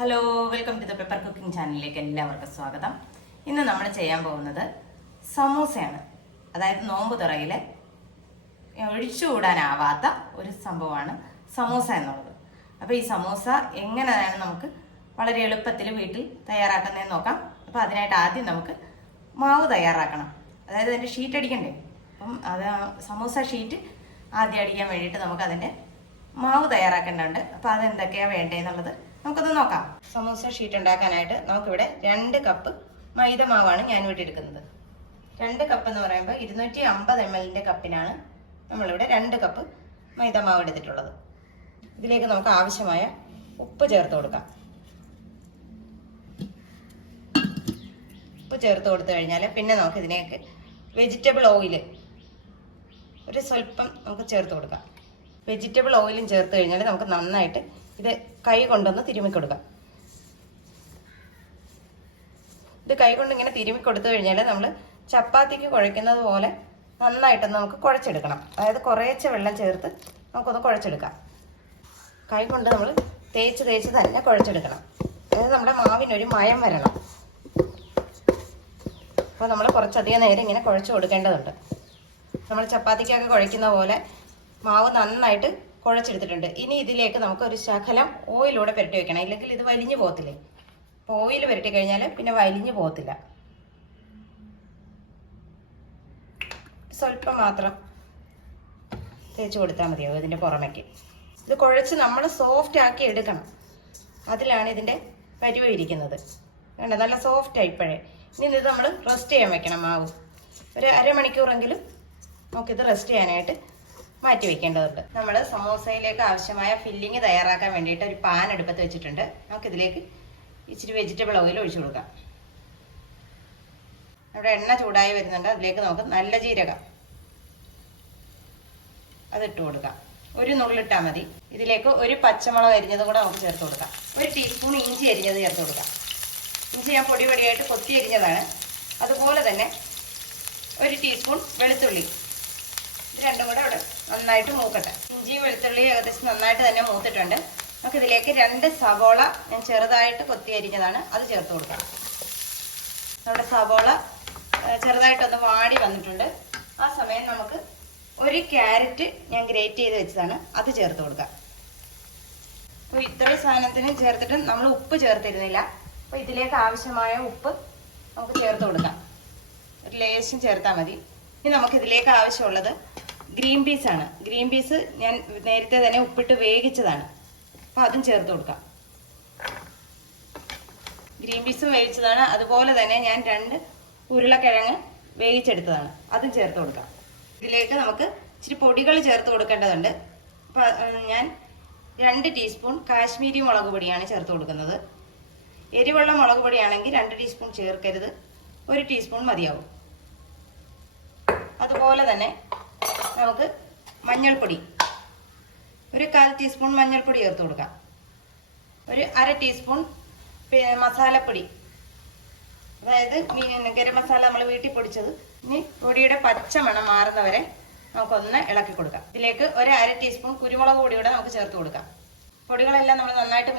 Hello, welcome to the pepper cooking ചാനലിലേക്ക് എല്ലാവർക്കും സ്വാഗതം. ഇന്ന് നമ്മൾ ചെയ്യാൻ പോകുന്നത് സമൂസയാണ്. അതായത് നോമ്പ് തുറയിലെ ഒഴിച്ചുകൂടാനാവാത്ത ഒരു സംഭവമാണ് സമൂസ എന്നുള്ളത്. അപ്പോൾ ഈ സമൂസ എങ്ങനെയാണ് നമുക്ക് വളരെ എളുപ്പത്തിൽ വീട്ടിൽ തയ്യാറാക്കുന്നതെന്ന് നോക്കാം. അപ്പോൾ അതിനായിട്ട് ആദ്യം നമുക്ക് മാവ് തയ്യാറാക്കണം. അതായത് അതിൻ്റെ ഷീറ്റ് അടിക്കണ്ടേ. അപ്പം അത് സമൂസ ഷീറ്റ് ആദ്യം അടിക്കാൻ വേണ്ടിയിട്ട് നമുക്ക് അതിൻ്റെ മാവ് തയ്യാറാക്കേണ്ടതുണ്ട്. അപ്പോൾ അതെന്തൊക്കെയാണ് വേണ്ടതെന്നുള്ളത് നമുക്കത് നോക്കാം. സമൂസ ഷീറ്റ് ഉണ്ടാക്കാനായിട്ട് നമുക്കിവിടെ 2 കപ്പ് മൈദ മാവാണ് ഞാൻ ഇവിടെ എടുക്കുന്നത്. 2 കപ്പ് എന്ന് പറയുമ്പോൾ 250 ml കപ്പിനാണ് നമ്മളിവിടെ 2 കപ്പ് മൈദ മാവ് എടുത്തിട്ടുള്ളത്. ഇതിലേക്ക് നമുക്ക് ആവശ്യമായ ഉപ്പ് ചേർത്ത് കൊടുക്കാം. ഉപ്പ് ചേർത്ത് കൊടുത്തു കഴിഞ്ഞാൽ പിന്നെ നമുക്ക് ഇതിലേക്ക് വെജിറ്റബിൾ ഓയിൽ ഒരു സ്വല്പം നമുക്ക് ചേർത്ത് കൊടുക്കാം. വെജിറ്റബിൾ ഓയിലും ചേർത്ത് കഴിഞ്ഞാൽ നമുക്ക് നന്നായിട്ട് ഇത് കൈ കൊണ്ടൊന്ന് തിരുമ്മി കൊടുക്കാം. ഇത് കൈ കൊണ്ട് ഇങ്ങനെ തിരുമ്മി കൊടുത്തു കഴിഞ്ഞാൽ നമ്മൾ ചപ്പാത്തിക്ക് കുഴയ്ക്കുന്നത് പോലെ നന്നായിട്ടൊന്ന് നമുക്ക് കുഴച്ചെടുക്കണം. അതായത് കുറേശ്ശെ വെള്ളം ചേർത്ത് നമുക്കൊന്ന് കുഴച്ചെടുക്കാം. കൈ കൊണ്ട് നമ്മൾ തേച്ച് തന്നെ കുഴച്ചെടുക്കണം. അതായത് നമ്മുടെ മാവിനൊരു മയം വരണം. അപ്പോൾ നമ്മൾ കുറച്ചധികം നേരം ഇങ്ങനെ കുഴച്ച് കൊടുക്കേണ്ടതുണ്ട്. നമ്മൾ ചപ്പാത്തിക്കൊക്കെ കുഴയ്ക്കുന്ന പോലെ മാവ് നന്നായിട്ട് കുഴച്ചെടുത്തിട്ടുണ്ട്. ഇനി ഇതിലേക്ക് നമുക്ക് ഒരു ശകലം ഓയിലൂടെ പുരട്ടി വെക്കണം. ഇല്ലെങ്കിൽ ഇത് വലിഞ്ഞു പോകത്തില്ലേ. അപ്പോൾ ഓയിൽ പുരട്ടി കഴിഞ്ഞാൽ പിന്നെ വലിഞ്ഞു പോകത്തില്ല. സ്വല്പം മാത്രം തേച്ച് കൊടുത്താൽ മതിയാവും ഇതിൻ്റെ പുറമേക്ക്. ഇത് കുഴച്ച് നമ്മൾ സോഫ്റ്റ് ആക്കി എടുക്കണം. അതിലാണ് ഇതിൻ്റെ പരുവം ഇരിക്കുന്നത്. വേണ്ട, നല്ല സോഫ്റ്റ് ആയിപ്പോഴേ. ഇനി ഇത് നമ്മൾ റെസ്റ്റ് ചെയ്യാൻ വെക്കണം. മാവ് ഒരു അരമണിക്കൂറെങ്കിലും നമുക്കിത് റെസ്റ്റ് ചെയ്യാനായിട്ട് മാറ്റി വെക്കേണ്ടതുണ്ട്. നമ്മൾ സമോസയിലേക്ക് ആവശ്യമായ ഫില്ലിങ് തയ്യാറാക്കാൻ വേണ്ടിയിട്ട് ഒരു പാൻ അടുപ്പത്ത് വെച്ചിട്ടുണ്ട്. നമുക്കിതിലേക്ക് ഇച്ചിരി വെജിറ്റബിൾ ഓയിൽ ഒഴിച്ചു കൊടുക്കാം. നമ്മുടെ എണ്ണ ചൂടായി വരുന്നുണ്ട്. അതിലേക്ക് നമുക്ക് നല്ല ജീരകം അതിട്ട് കൊടുക്കാം. ഒരു നുള്ളിട്ടാൽ മതി. ഇതിലേക്ക് ഒരു പച്ചമുളക് അരിഞ്ഞതും കൂടെ നമുക്ക് ചേർത്ത് കൊടുക്കാം. 1 ടീസ്പൂൺ ഇഞ്ചി അരിഞ്ഞത് ചേർത്ത് കൊടുക്കാം. ഇഞ്ചി ഞാൻ പൊടിയായിട്ട് കൊത്തി അരിഞ്ഞതാണ്. അതുപോലെ തന്നെ 1 ടീസ്പൂൺ വെളുത്തുള്ളി. ഇത് രണ്ടും കൂടെ ഇവിടെ നന്നായിട്ട് മൂക്കട്ടെ. ഇഞ്ചിയും വെളുത്തുള്ളി ഏകദേശം നന്നായിട്ട് തന്നെ മൂത്തിട്ടുണ്ട്. നമുക്കിതിലേക്ക് 2 സവോള ഞാൻ ചെറുതായിട്ട് കൊത്തി അരിഞ്ഞതാണ്, അത് ചേർത്ത് കൊടുക്കാം. നമ്മുടെ സവോള ചെറുതായിട്ടൊന്ന് വാടി വന്നിട്ടുണ്ട്. ആ സമയം നമുക്ക് 1 ക്യാരറ്റ് ഞാൻ ഗ്രേറ്റ് ചെയ്ത് വെച്ചതാണ്, അത് ചേർത്ത് കൊടുക്കാം. അപ്പോൾ ഇത്രയും സാധനത്തിന് ചേർത്തിട്ട് നമ്മൾ ഉപ്പ് ചേർത്തിരുന്നില്ല. അപ്പോൾ ഇതിലേക്ക് ആവശ്യമായ ഉപ്പ് നമുക്ക് ചേർത്ത് കൊടുക്കാം. ഒരു ലേശം ചേർത്താൽ മതി. ഇനി നമുക്കിതിലേക്ക് ആവശ്യമുള്ളത് ഗ്രീൻ പീസ് ആണ്. ഗ്രീൻ പീസ് ഞാൻ നേരത്തെ തന്നെ ഉപ്പിട്ട് വേവിച്ചതാണ്. അപ്പോൾ അതും ചേർത്ത് കൊടുക്കാം. ഗ്രീൻ പീസും വേവിച്ചതാണ്. അതുപോലെ തന്നെ ഞാൻ 2 ഉരുളക്കിഴങ്ങ് വേവിച്ചെടുത്തതാണ്, അതും ചേർത്ത് കൊടുക്കാം. ഇതിലേക്ക് നമുക്ക് ഇച്ചിരി പൊടികൾ ചേർത്ത് കൊടുക്കേണ്ടതുണ്ട്. അപ്പോൾ ഞാൻ 2 ടീസ്പൂൺ കാശ്മീരി മുളക് പൊടിയാണ് ചേർത്ത് കൊടുക്കുന്നത്. എരിവുള്ള മുളക് പൊടിയാണെങ്കിൽ 2 ടീസ്പൂൺ ചേർക്കരുത്, 1 ടീസ്പൂൺ മതിയാവും. അതുപോലെ തന്നെ നമുക്ക് മഞ്ഞൾപ്പൊടി ഒരു 1/4 ടീസ്പൂൺ മഞ്ഞൾപ്പൊടി ചേർത്ത് കൊടുക്കാം. ഒരു 1/2 ടീസ്പൂൺ മസാലപ്പൊടി, അതായത് ഗരം മസാല നമ്മൾ വീട്ടിൽ പൊടിച്ചത്. ഇനി പൊടിയുടെ പച്ച മണം മാറുന്നവരെ നമുക്കൊന്ന് ഇളക്കി കൊടുക്കാം. ഇതിലേക്ക് ഒരു 1/2 ടീസ്പൂൺ കുരുമുളക് പൊടി കൂടെ നമുക്ക് ചേർത്ത് കൊടുക്കാം. പൊടികളെല്ലാം നമ്മൾ നന്നായിട്ട്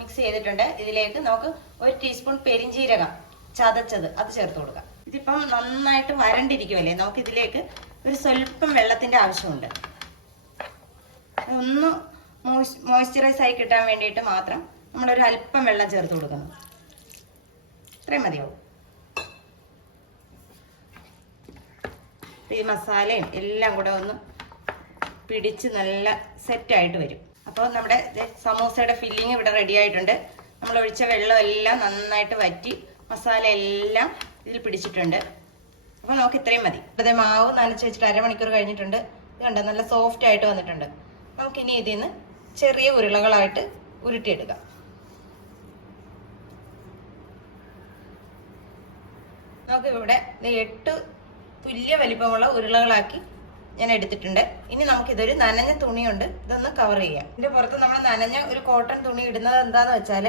മിക്സ് ചെയ്തിട്ടുണ്ട്. ഇതിലേക്ക് നമുക്ക് 1 ടീസ്പൂൺ പെരിഞ്ജീരകം ചതച്ചത് അത് ചേർത്ത് കൊടുക്കാം. ഇതിപ്പം നന്നായിട്ട് വരണ്ടിരിക്കുമല്ലേ, നമുക്ക് ഇതിലേക്ക് ഒരു സ്വല്പം വെള്ളത്തിൻ്റെ ആവശ്യമുണ്ട്. ഒന്ന് മോയ്സ്ചറൈസ് ആയി കിട്ടാൻ വേണ്ടിയിട്ട് മാത്രം നമ്മളൊരു അല്പം വെള്ളം ചേർത്ത് കൊടുക്കുന്നു. ഇത്രയും മതിയാവും. ഈ മസാലയും എല്ലാം കൂടെ ഒന്ന് പിടിച്ച് നല്ല സെറ്റായിട്ട് വരും. അപ്പോൾ നമ്മുടെ സമൂസയുടെ ഫില്ലിങ് ഇവിടെ റെഡി ആയിട്ടുണ്ട്. നമ്മൾ ഒഴിച്ച വെള്ളം എല്ലാം നന്നായിട്ട് വറ്റി മസാല എല്ലാം ഇതിൽ പിടിച്ചിട്ടുണ്ട്. അപ്പോൾ നമുക്ക് ഇത്രയും മതി. ഇപ്പോൾ മാവ് നനച്ച് വെച്ചിട്ട് അരമണിക്കൂർ കഴിഞ്ഞിട്ടുണ്ട്. ഇത് കണ്ടോ, നല്ല സോഫ്റ്റ് ആയിട്ട് വന്നിട്ടുണ്ട്. നമുക്കിനി ഇതിൽ നിന്ന് ചെറിയ ഉരുളകളായിട്ട് ഉരുട്ടിയെടുക്കാം. നമുക്കിവിടെ 8 തുല്യ വലിപ്പമുള്ള ഉരുളകളാക്കി ഞാൻ എടുത്തിട്ടുണ്ട്. ഇനി നമുക്കിതൊരു നനഞ്ഞ തുണിയുണ്ട്, ഇതൊന്ന് കവർ ചെയ്യാം. ഇതിൻ്റെ പുറത്ത് നമ്മൾ നനഞ്ഞ ഒരു കോട്ടൺ തുണി ഇടുന്നത് എന്താണെന്ന് വെച്ചാൽ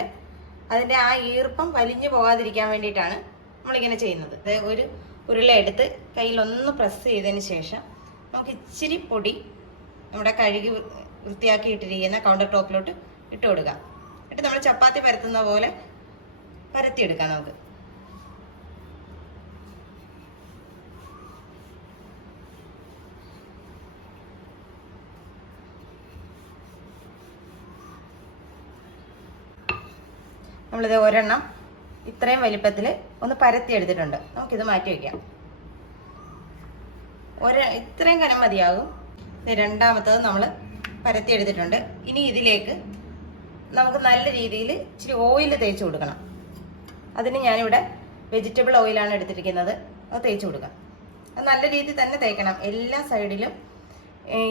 അതിൻ്റെ ആ ഈർപ്പം വലിഞ്ഞു പോകാതിരിക്കാൻ വേണ്ടിയിട്ടാണ് നമ്മളിങ്ങനെ ചെയ്യുന്നത്. ഒരു ഉരുള എടുത്ത് കയ്യിലൊന്ന് പ്രസ് ചെയ്തതിന് ശേഷം നമുക്ക് ഇച്ചിരി പൊടി നമ്മുടെ കഴുകി വൃത്തിയാക്കി ഇട്ടിരിക്കുന്ന കൗണ്ടർ ടോപ്പിലോട്ട് ഇട്ട് കൊടുക്കാം. എന്നിട്ട് നമ്മൾ ചപ്പാത്തി പരത്തുന്ന പോലെ പരത്തിയെടുക്കാം നമുക്ക്. നമ്മളിത് ഒരെണ്ണം ഇത്രയും വലിപ്പത്തിൽ ഒന്ന് പരത്തി എടുത്തിട്ടുണ്ട്. നമുക്കിത് മാറ്റി വയ്ക്കാം. ഇത്രയും കനം മതിയാകും. രണ്ടാമത്തത് നമ്മൾ പരത്തി എടുത്തിട്ടുണ്ട്. ഇനി ഇതിലേക്ക് നമുക്ക് നല്ല രീതിയിൽ ഇച്ചിരി ഓയിൽ തേച്ച് കൊടുക്കണം. അതിന് ഞാനിവിടെ വെജിറ്റബിൾ ഓയിലാണ് എടുത്തിരിക്കുന്നത്. അത് തേച്ച് കൊടുക്കാം. അത് നല്ല രീതിയിൽ തന്നെ തേക്കണം. എല്ലാ സൈഡിലും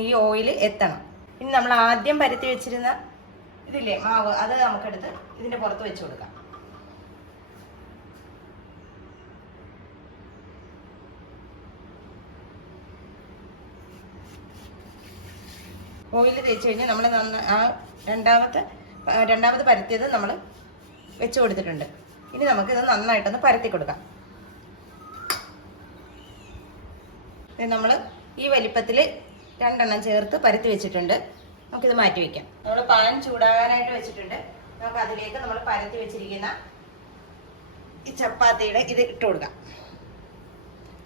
ഈ ഓയിൽ എത്തണം. ഇനി നമ്മൾ ആദ്യം പരത്തി വെച്ചിരുന്ന ഇതില്ലേ മാവ്, അത് നമുക്കെടുത്ത് ഇതിന്റെ പുറത്ത് വെച്ച് കൊടുക്കാം. ഓയിൽ തേച്ച് കഴിഞ്ഞാൽ നമ്മൾ രണ്ടാമത് പരത്തിയത് നമ്മൾ വെച്ച് കൊടുത്തിട്ടുണ്ട്. ഇനി നമുക്ക് ഇത് നന്നായിട്ടൊന്ന് പരത്തി കൊടുക്കാം. നമ്മൾ ഈ വലിപ്പത്തിൽ രണ്ടെണ്ണം ചേർത്ത് പരത്തി വെച്ചിട്ടുണ്ട്. നമുക്കിത് മാറ്റി വയ്ക്കാം. നമ്മൾ പാൻ ചൂടാകാനായിട്ട് വെച്ചിട്ടുണ്ട്. നമുക്ക് അതിലേക്ക് നമ്മൾ പരത്തി വെച്ചിരിക്കുന്ന ഈ ചപ്പാത്തിയുടെ ഇത് ഇട്ട് കൊടുക്കാം.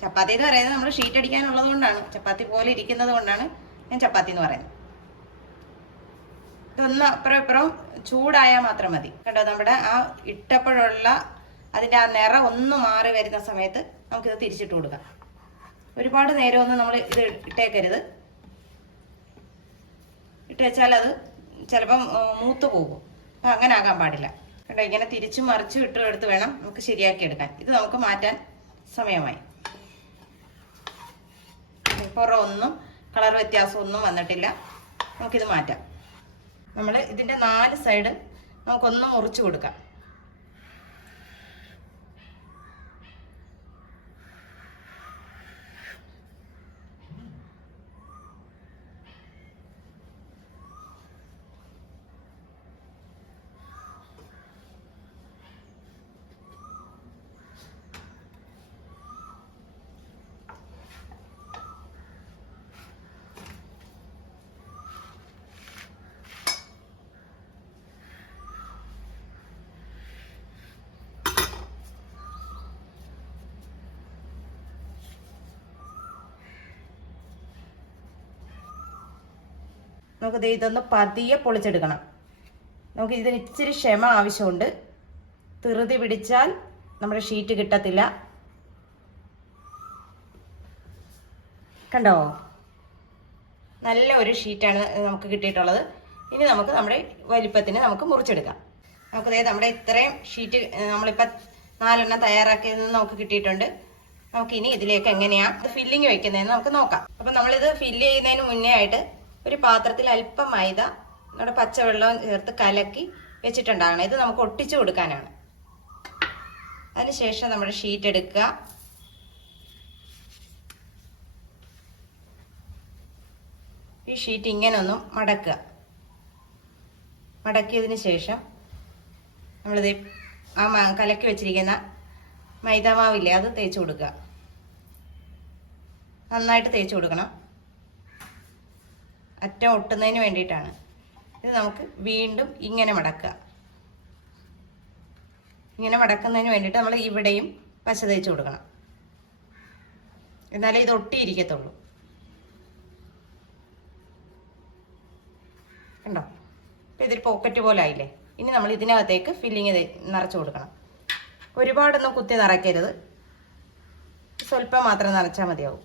ചപ്പാത്തി എന്ന് പറയുന്നത് നമ്മൾ ഷീറ്റ് അടിക്കാനുള്ളത് കൊണ്ടാണ്, ചപ്പാത്തി പോലെ ഇരിക്കുന്നത് കൊണ്ടാണ് ഞാൻ ചപ്പാത്തി എന്ന് പറയുന്നത്. ഇതൊന്ന് അപ്പുറം ഇപ്പുറം ചൂടായാൽ മാത്രം മതി. കണ്ടോ, നമ്മുടെ ആ ഇട്ടപ്പോഴുള്ള അതിൻ്റെ ആ നിറം ഒന്ന് മാറി വരുന്ന സമയത്ത് നമുക്കിത് തിരിച്ചിട്ട് കൊടുക്കാം. ഒരുപാട് നേരമൊന്നും നമ്മൾ ഇത് ഇട്ടേക്കരുത്. ഇട്ട് വെച്ചാൽ അത് ചിലപ്പം മൂത്ത് പോകും. അപ്പം അങ്ങനെ ആകാൻ പാടില്ല. കണ്ടോ, ഇങ്ങനെ തിരിച്ചും മറിച്ചും എടുത്ത് വേണം നമുക്ക് ശരിയാക്കി എടുക്കാൻ. ഇത് നമുക്ക് മാറ്റാൻ സമയമായി. പുറമൊന്നും കളർ വ്യത്യാസമൊന്നും വന്നിട്ടില്ല. നമുക്കിത് മാറ്റാം. നമ്മൾ ഇതിൻ്റെ 4 സൈഡ് നമുക്കൊന്ന് മുറിച്ച് കൊടുക്കാം. നമുക്കിത് ഇതൊന്ന് പതിയെ പൊളിച്ചെടുക്കണം. നമുക്ക് ഇതിന് ഇച്ചിരി ക്ഷമ ആവശ്യമുണ്ട്. ധൃതി പിടിച്ചാൽ നമ്മുടെ ഷീറ്റ് കിട്ടത്തില്ല. കണ്ടോ, നല്ല ഒരു ഷീറ്റാണ് നമുക്ക് കിട്ടിയിട്ടുള്ളത്. ഇനി നമുക്ക് നമ്മുടെ വലിപ്പത്തിന് നമുക്ക് മുറിച്ചെടുക്കാം. നമുക്കതേ നമ്മുടെ ഇത്രയും ഷീറ്റ് നമ്മളിപ്പോൾ 4 എണ്ണം തയ്യാറാക്കിയത് നമുക്ക് കിട്ടിയിട്ടുണ്ട്. നമുക്കിനി ഇതിലേക്ക് എങ്ങനെയാണ് ഫില്ലിങ് വെക്കുന്നതെന്ന് നമുക്ക് നോക്കാം. അപ്പം നമ്മളിത് ഫില്ല് ചെയ്യുന്നതിന് മുന്നേ ആയിട്ട് ഒരു പാത്രത്തിൽ അല്പം മൈദ നമ്മുടെ പച്ചവെള്ളം ചേർത്ത് കലക്കി വെച്ചിട്ടുണ്ടാകണം. ഇത് നമുക്ക് ഒട്ടിച്ചു കൊടുക്കാനാണ്. അതിനുശേഷം നമ്മുടെ ഷീറ്റ് എടുക്കുക. ഈ ഷീറ്റ് ഇങ്ങനെ ഒന്നും മടക്കുക. മടക്കിയതിന് ശേഷം നമ്മളിത് ആ കലക്കി വെച്ചിരിക്കുന്ന മൈദാമാവില്ലേ, അത് തേച്ച് കൊടുക്കുക. നന്നായിട്ട് തേച്ച് കൊടുക്കണം. അറ്റം ഒട്ടുന്നതിന് വേണ്ടിയിട്ടാണ്. ഇത് നമുക്ക് വീണ്ടും ഇങ്ങനെ മടക്കുക. ഇങ്ങനെ മടക്കുന്നതിന് വേണ്ടിയിട്ട് നമ്മൾ ഇവിടെയും പശ തേച്ച് കൊടുക്കണം. എന്നാലേ ഇത് ഒട്ടിയിരിക്കത്തുള്ളൂ. കണ്ടോ, ഇപ്പം ഇതൊരു പോക്കറ്റ് പോലെ ആയില്ലേ. ഇനി നമ്മൾ ഇതിനകത്തേക്ക് ഫില്ലിങ് നിറച്ച് കൊടുക്കണം. ഒരുപാടൊന്നും കുത്തി നിറയ്ക്കരുത്. സ്വല്പം മാത്രം നിറച്ചാൽ മതിയാവും.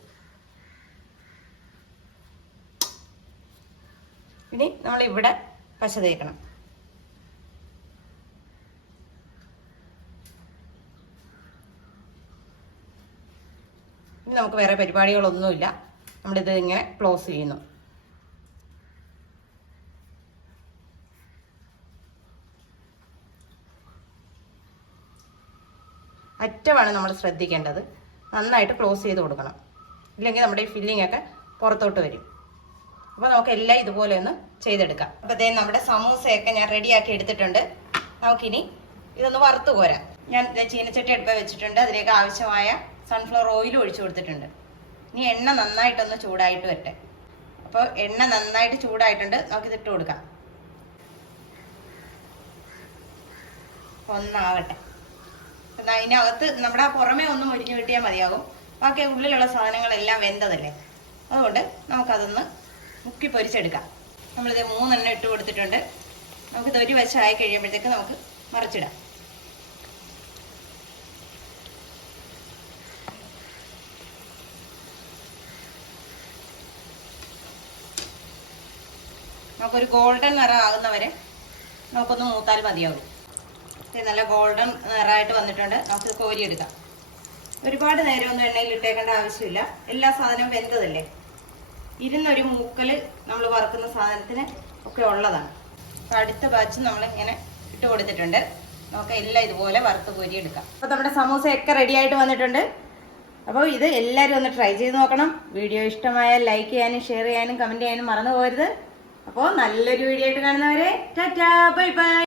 ഇനി നമ്മളിവിടെ പശ തേക്കണം. ഇനി നമുക്ക് വേറെ പരിപാടികളൊന്നുമില്ല. നമ്മളിത് ഇങ്ങനെ ക്ലോസ് ചെയ്യുന്നു. അറ്റമാണ് നമ്മൾ ശ്രദ്ധിക്കേണ്ടത്. നന്നായിട്ട് ക്ലോസ് ചെയ്ത് കൊടുക്കണം. ഇല്ലെങ്കിൽ നമ്മുടെ ഈ ഫില്ലിംഗ് ഒക്കെ പുറത്തോട്ട് വരും. അപ്പോൾ നമുക്ക് എല്ലാം ഇതുപോലെ ഒന്ന് ചെയ്തെടുക്കാം. അപ്പോൾ അതേ നമ്മുടെ സമൂസയൊക്കെ ഞാൻ റെഡിയാക്കി എടുത്തിട്ടുണ്ട്. നമുക്കിനി ഇതൊന്ന് വറുത്ത് കോരാം. ഞാൻ ചീനച്ചട്ടി അടുപ്പ് വെച്ചിട്ടുണ്ട്. അതിലേക്ക് ആവശ്യമായ സൺഫ്ലവർ ഓയിൽ ഒഴിച്ചു കൊടുത്തിട്ടുണ്ട്. ഇനി എണ്ണ നന്നായിട്ടൊന്ന് ചൂടായിട്ട് വരട്ടെ. അപ്പോൾ എണ്ണ നന്നായിട്ട് ചൂടായിട്ടുണ്ട്. നമുക്കിത് ഇട്ട് കൊടുക്കാം. ഒന്നാകട്ടെ. എന്നാൽ അതിനകത്ത് നമ്മുടെ ആ പുറമേ ഒന്നും മുരിഞ്ഞു കിട്ടിയാൽ മതിയാകും. ബാക്കി ഉള്ളിലുള്ള സാധനങ്ങളെല്ലാം വെന്തതല്ലേ, അതുകൊണ്ട് നമുക്കതൊന്ന് മുക്കി പൊരിച്ചെടുക്കാം. നമ്മളിത് 3 എണ്ണം ഇട്ട് കൊടുത്തിട്ടുണ്ട്. നമുക്കിത് ഒരു വശമായി കഴിയുമ്പോഴത്തേക്ക് നമുക്ക് മറിച്ചിടാം. നമുക്കൊരു ഗോൾഡൻ നിറം ആകുന്നവരെ നമുക്കൊന്ന് മൂത്താൽ മതിയാവും. നല്ല ഗോൾഡൻ നിറമായിട്ട് വന്നിട്ടുണ്ട്. നമുക്ക് കോരിയെടുക്കാം. ഒരുപാട് നേരമൊന്നും എണ്ണയിൽ ഇട്ടേക്കേണ്ട ആവശ്യമില്ല. എല്ലാ സാധനവും വെന്തതല്ലേ. ഇരുന്നൊരു മൂക്കൽ നമ്മൾ വറുക്കുന്ന സാധനത്തിന് ഒക്കെ ഉള്ളതാണ്. അപ്പോൾ അടുത്ത ബാച്ച് നമ്മളിങ്ങനെ ഇട്ട് കൊടുത്തിട്ടുണ്ട്. നമുക്ക് എല്ലാം ഇതുപോലെ വറുത്ത് കോരിയെടുക്കാം. അപ്പോൾ നമ്മുടെ സമൂസയൊക്കെ റെഡി ആയിട്ട് വന്നിട്ടുണ്ട്. അപ്പോൾ ഇത് എല്ലാവരും ഒന്ന് ട്രൈ ചെയ്ത് നോക്കണം. വീഡിയോ ഇഷ്ടമായാൽ ലൈക്ക് ചെയ്യാനും ഷെയർ ചെയ്യാനും കമൻറ്റ് ചെയ്യാനും മറന്നു പോകരുത്. അപ്പോൾ നല്ലൊരു വീഡിയോ ആയിട്ട് കാണുന്നവരെ ടാറ്റാ ബൈ ബൈ.